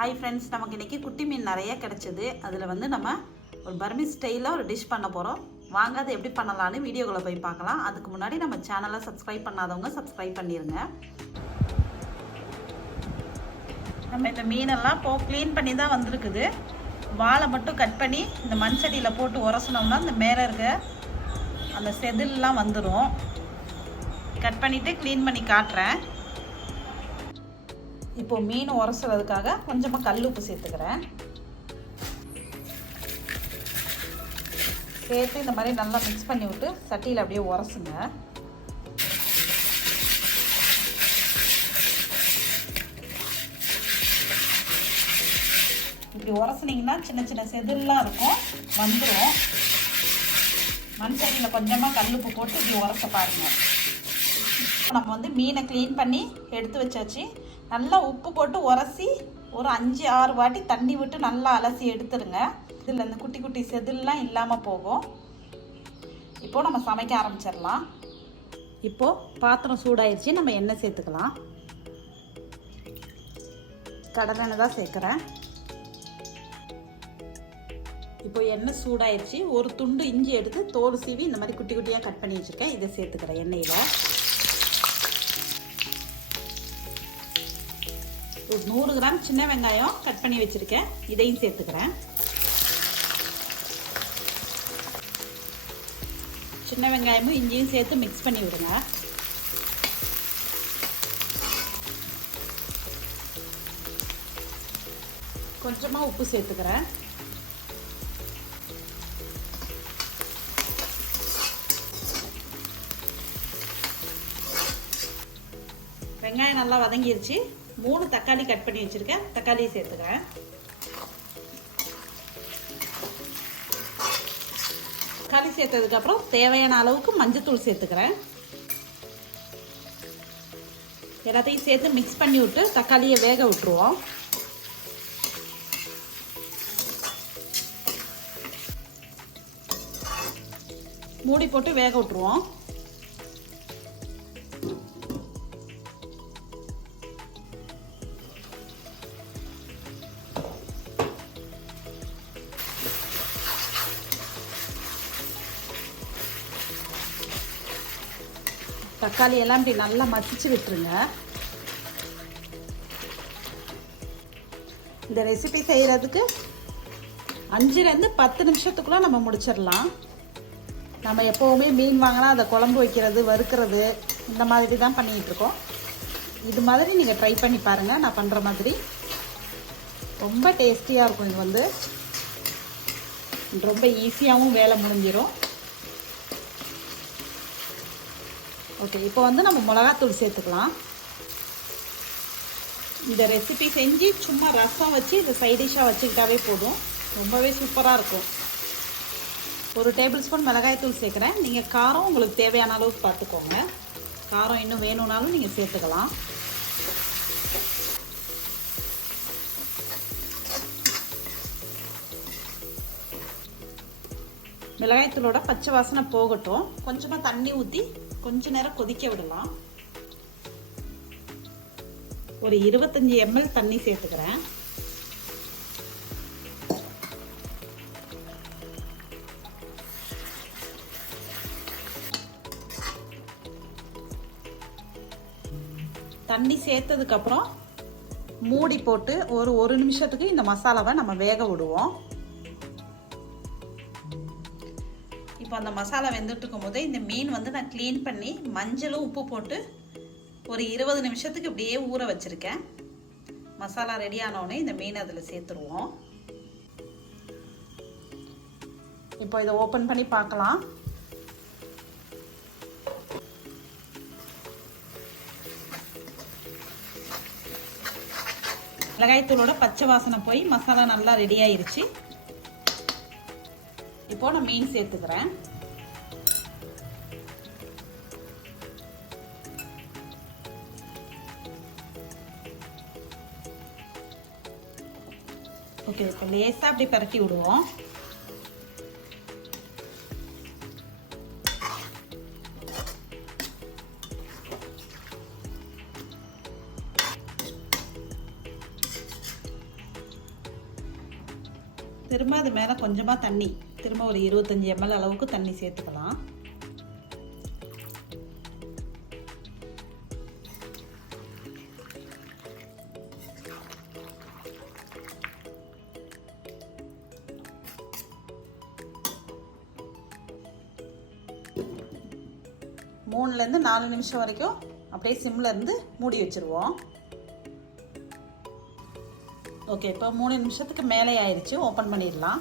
Hi friends நமக்கு இன்றைக்கி குட்டி மீன் நிறைய கிடச்சிது. அதில் வந்து நம்ம ஒரு பர்மி ஸ்டைலில் ஒரு டிஷ் பண்ண போகிறோம் வாங்க அதை எப்படி பண்ணலான்னு வீடியோக்குள்ளே போய் பார்க்கலாம். அதுக்கு முன்னாடி நம்ம சேனலை சப்ஸ்கிரைப் பண்ணாதவங்க சப்ஸ்கிரைப் பண்ணிடுங்க நம்ம இந்த மீனெல்லாம் போ க்ளீன் பண்ணி தான் வந்திருக்குது. வாழை மட்டும் கட் பண்ணி இந்த மண்சடியில் போட்டு உரசினோம்னா இந்த மேலே இருக்க அந்த செதில்லாம் வந்துடும் கட் பண்ணிவிட்டு க்ளீன் பண்ணி காட்டுறேன். இப்போ மீன் உரசுறதுக்காக கொஞ்சமாக கல் உப்பு சேர்த்துக்கிறேன். சேர்த்து இந்த மாதிரி நல்லா மிக்ஸ் பண்ணி விட்டு சட்டியில் அப்படியே உரசுங்க. இப்படி உரசுனீங்கன்னா சின்ன சின்ன செதில்லாம் இருக்கும் வந்துடும் மண் சட்டியில் கொஞ்சமாக கல் உப்பு போட்டு இப்படி உரச பாருங்கள் நம்ம வந்து மீனை க்ளீன் பண்ணி எடுத்து வச்சாச்சு. நல்லா உப்பு போட்டு உரசி ஒரு அஞ்சு ஆறு வாட்டி தண்ணி விட்டு நல்லா அலசி எடுத்துருங்க. இதில் இந்த குட்டி குட்டி செதில்லாம் இல்லாமல் போகும். இப்போது நம்ம சமைக்க ஆரம்பிச்சிடலாம். இப்போது பாத்திரம் சூடாயிருச்சு நம்ம எண்ணெய் சேர்த்துக்கலாம். கடலெண்ணெய் தான் சேர்க்குறேன். இப்போ எண்ணெய் சூடாயிருச்சு. ஒரு துண்டு இஞ்சி எடுத்து தோல் சீவி இந்த மாதிரி குட்டி குட்டியாக கட் பண்ணி வச்சுருக்கேன். இதை சேர்த்துக்கிறேன் எண்ணெயில். ஒரு நூறு கிராம் சின்ன வெங்காயம் கட் பண்ணி வச்சுருக்கேன். இதையும் சேர்த்துக்கிறேன். சின்ன வெங்காயமும் இஞ்சியும் சேர்த்து மிக்ஸ் பண்ணி விடுங்க. கொஞ்சமாக உப்பு சேர்த்துக்கிறேன். வெங்காயம் நல்லா வதங்கிருச்சு. மூணு தக்காளி கட் பண்ணி வச்சுருக்கேன். தக்காளியை சேர்த்துக்கிறேன். தக்காளி சேர்த்ததுக்கப்புறம் தேவையான அளவுக்கு மஞ்சத்தூள் சேர்த்துக்கிறேன். எல்லாத்தையும் சேர்த்து மிக்ஸ் பண்ணி விட்டு தக்காளியை வேக விட்டுருவோம். மூடி போட்டு வேக விட்டுருவோம். தக்காளி எல்லாம் இப்படி நல்லா மசிச்சு விட்டுருங்க. இந்த ரெசிபி செய்கிறதுக்கு அஞ்சுலேருந்து பத்து நிமிஷத்துக்குள்ளே நம்ம முடிச்சிடலாம். நம்ம எப்போவுமே மீன் வாங்கினா அதை குழம்பு வைக்கிறது வறுக்கிறது இந்த மாதிரி தான் பண்ணிக்கிட்டு இருக்கோம். இது மாதிரி நீங்கள் ட்ரை பண்ணி பாருங்கள் நான் பண்ணுற மாதிரி ரொம்ப டேஸ்டியாக இருக்கும் இது வந்து. ரொம்ப ஈஸியாகவும் வேலை முடிஞ்சிடும் ஓகே இப்போ வந்து நம்ம மிளகாத்தூள் சேர்த்துக்கலாம். இந்த ரெசிபி செஞ்சு சும்மா ரசம் வச்சு இதை சைடிஷாக வச்சுக்கிட்டாவே போதும். ரொம்பவே சூப்பராக இருக்கும். ஒரு டேபிள் ஸ்பூன் மிளகாய்த்தூள் சேர்க்குறேன். நீங்கள் காரம் உங்களுக்கு தேவையான அளவுக்கு பார்த்துக்கோங்க. காரம் இன்னும் வேணும்னாலும் நீங்கள் சேர்த்துக்கலாம். மிளகாய்த்தூளோட பச்சை வாசனை போகட்டும். கொஞ்சமாக தண்ணி ஊற்றி கொஞ்ச நேரம் கொதிக்க விடலாம். ஒரு இருபத்தஞ்சி எம்எல் தண்ணி சேர்த்துக்கிறேன். தண்ணி சேர்த்ததுக்கப்புறம் மூடி போட்டு ஒரு ஒரு நிமிஷத்துக்கு இந்த மசாலாவை நம்ம வேக விடுவோம். இப்போ அந்த மசாலா வெந்துட்டு இருக்கும் போது இந்த மீன் வந்து நான் க்ளீன் பண்ணி மஞ்சளும் உப்பு போட்டு ஒரு இருபது நிமிஷத்துக்கு இப்படியே ஊற வச்சுருக்கேன். மசாலா ரெடி ஆனோடனே இந்த மீன் அதில் சேர்த்துருவோம். இப்போ இதை ஓப்பன் பண்ணி பார்க்கலாம். மிளகாய்த்தூளோட பச்சை வாசனை போய் மசாலா நல்லா ரெடி ஆயிருச்சு. இப்போ நான் மீன் சேர்த்துக்கிறேன். ஓகே இப்போ லேசாக அப்படி பரட்டி விடுவோம். திரும்ப அது மேலே கொஞ்சமாக தண்ணி. திரும்ப ஒரு இருபத்தஞ்சி எம்எல் அளவுக்கு தண்ணி சேர்த்துக்கலாம். மூணுலேருந்து நாலு நிமிஷம் வரைக்கும் அப்படியே சிம்மில் இருந்து மூடி வச்சுருவோம். ஓகே இப்போ மூணு நிமிஷத்துக்கு மேலே ஆயிடுச்சு ஓப்பன் பண்ணிடலாம்.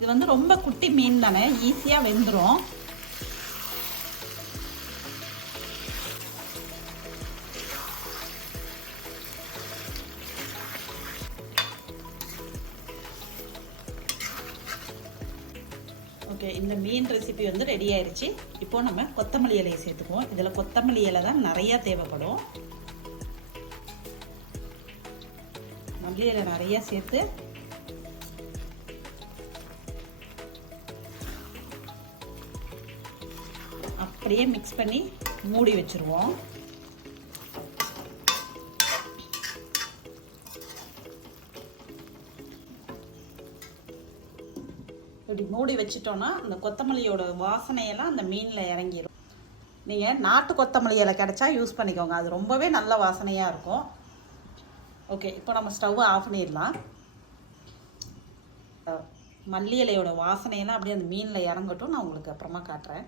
இது வந்து ரொம்ப குட்டி மீன் தானே ஈஸியாக வெந்துடும் ஓகே இந்த மீன் ரெசிபி வந்து ரெடி ஆயிடுச்சு இப்போ நம்ம கொத்தமல்லி இலையை சேர்த்துக்குவோம். இதில் கொத்தமல்லி இலை தான் நிறையா தேவைப்படும். மல்லி இலை நிறையா சேர்த்து அப்படியே மிக்ஸ் பண்ணி மூடி வச்சுருவோம். இப்படி மூடி வச்சிட்டோன்னா அந்த கொத்தமல்லியோட வாசனையெல்லாம் அந்த மீனில் இறங்கிடும் நீங்கள் நாட்டு கொத்தமல்லி இலை கிடச்சா யூஸ் பண்ணிக்கோங்க. அது ரொம்பவே நல்ல வாசனையாக இருக்கும். ஓகே இப்போ நம்ம ஸ்டவ்வை ஆஃப் பண்ணிடலாம். மல்லி இலையோட வாசனையெல்லாம் அப்படியே அந்த மீனில் இறங்கட்டும். நான் உங்களுக்கு அப்புறமா காட்டுறேன்.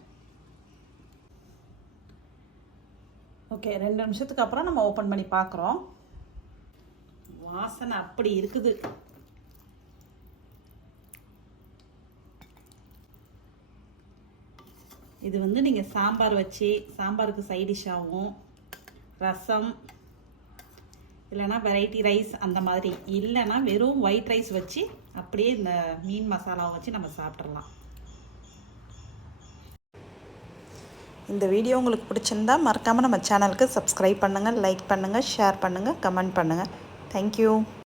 ஓகே ரெண்டு நிமிஷத்துக்கு அப்புறம் நம்ம ஓப்பன் பண்ணி பார்க்குறோம். வாசனை அப்படி இருக்குது. இது வந்து நீங்கள் சாம்பார் வச்சு சாம்பாருக்கு சைட் டிஷ்ஷாகவும் ரசம் இல்லைன்னா வெரைட்டி ரைஸ் அந்த மாதிரி. இல்லைன்னா வெறும் ஒயிட் ரைஸ் வச்சு அப்படியே இந்த மீன் மசாலாவை வச்சு நம்ம சாப்பிட்றலாம் இந்த வீடியோ உங்களுக்கு பிடிச்சிருந்தா மறக்காமல் நம்ம சேனலுக்கு சப்ஸ்கிரைப் பண்ணுங்கள் லைக் பண்ணுங்கள் ஷேர் பண்ணுங்கள் கமெண்ட் பண்ணுங்கள் தேங்க்யூ